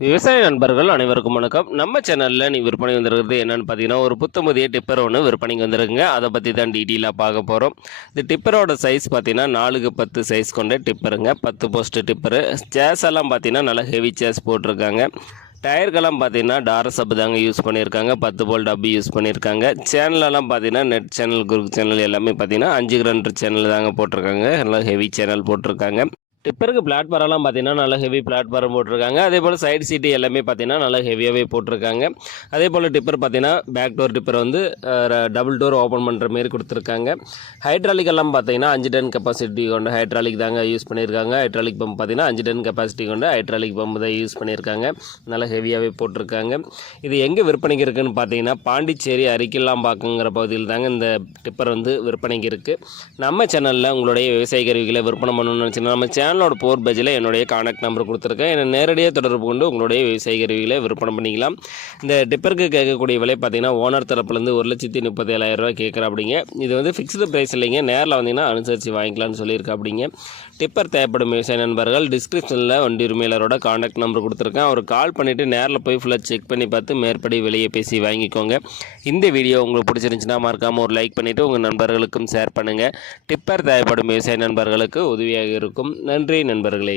விவசாய நண்பர்கள் அனைவருக்கும் வணக்கம். நம்ம சேனலில் நீ விற்பனை வந்திருக்கிறது என்னென்னு பார்த்தீங்கன்னா ஒரு புத்தமுதிய டிப்பர் ஒன்று விற்பனைக்கு வந்திருக்குங்க. அதை பற்றி தான் டீட்டெயிலாக பார்க்க போகிறோம் இந்த டிப்பரோட சைஸ் பார்த்தீங்கன்னா நாலுக்கு பத்து சைஸ் கொண்ட டிப்பருங்க. பத்து போஸ்ட்டு டிப்பரு. சேஸ் எல்லாம் பார்த்தீங்கன்னா நல்லா ஹெவி சேஸ் போட்டிருக்காங்க. டயர்களெல்லாம் பார்த்தீங்கன்னா டாரஸ் அப்பு தாங்க யூஸ் பண்ணியிருக்காங்க. பத்து போல் டப்பு யூஸ் பண்ணியிருக்காங்க. சேனலெல்லாம் பார்த்தீங்கன்னா நெட் சேனல் குரூப் சேனல் எல்லாமே பார்த்தீங்கன்னா அஞ்சு கிரண்டர் சேனல் தாங்க போட்டிருக்காங்க. நல்லா ஹெவி சேனல் போட்டிருக்காங்க. டிப்பருக்கு பிளாட்ஃபாரெல்லாம் பார்த்தீங்கன்னா நல்லா ஹெவி பிளாட்ஃபார்ம் போட்டிருக்காங்க. அதே போல் சைடு சீட்டு எல்லாமே பார்த்தீங்கன்னா நல்லா ஹெவியாகவே போட்டிருக்காங்க. அதே போல் டிப்பர் பார்த்தீங்கன்னா பேக் டோர் டிப்பர் வந்து டபுள் டோர் ஓப்பன் பண்ணுற மாரி கொடுத்துருக்காங்க. ஹைட்ராலிக் எல்லாம் பார்த்தீங்கன்னா அஞ்சு டன் கெப்பாசிட்டி கொண்ட ஹைட்ராலிக் தாங்க யூஸ் பண்ணியிருக்காங்க. ஹைட்ராலிக் பம்ப் பார்த்தீங்கன்னா அஞ்சு டன் கெப்பாசிட்டி கொண்ட ஹைட்ராலிக் பம்ப் தான் யூஸ் பண்ணியிருக்காங்க. நல்லா ஹெவியாகவே போட்டிருக்காங்க. இது எங்கே விற்பனைக்கு இருக்குன்னு பார்த்தீங்கன்னா பாண்டிச்சேரி அரிக்கலாம்பாக்கங்கிற பகுதியில் தாங்க இந்த டிப்பர் வந்து விற்பனைக்கு இருக்குது நம்ம சேனலில் உங்களுடைய விவசாய கருவிகளை விற்பனை பண்ணணும்னு நினச்சிங்கன்னா நம்ம சேனல் சேனலோட போர் பேஜில் என்னுடைய காண்டாக்ட் நம்பர் கொடுத்துருக்கேன். என்னை நேரடியாக தொடர்பு கொண்டு உங்களுடைய விவசாய கருவிகளை விற்பனை பண்ணிக்கலாம். இந்த டிப்பருக்கு கேட்கக்கூடிய விலை பார்த்தீங்கன்னா ஓனர் தரப்புலேருந்து ஒரு லட்சத்தி முப்பத்தி ஏழாயிரம் ரூபாய் கேட்குற அப்படிங்க இது வந்து ஃபிக்ஸ்டு ப்ரைஸ் இல்லைங்க. நேரில் வந்தீங்கன்னா அனுசரித்து வாங்கிக்கலாம்னு சொல்லியிருக்கா அப்படிங்க டிப்பர் தேவைப்படும் விவசாய நண்பர்கள் டிஸ்கிரிப்ஷனில் வண்டி உரிமையாளரோட காண்டாக்ட் நம்பர் கொடுத்துருக்கேன். அவர் கால் பண்ணிவிட்டு நேரில் போய் ஃபுல்லாக செக் பண்ணி பார்த்து மேற்படி விலையை பேசி வாங்கிக்கோங்க. இந்த வீடியோ உங்களுக்கு பிடிச்சிருந்துச்சுன்னா மறக்காமல் ஒரு லைக் பண்ணிவிட்டு உங்கள் நண்பர்களுக்கும் ஷேர் பண்ணுங்கள் டிப்பர் தேவைப்படும் விவசாய நண்பர்களுக்கு உதவியாக இருக்கும். நன்றி நண்பர்களே.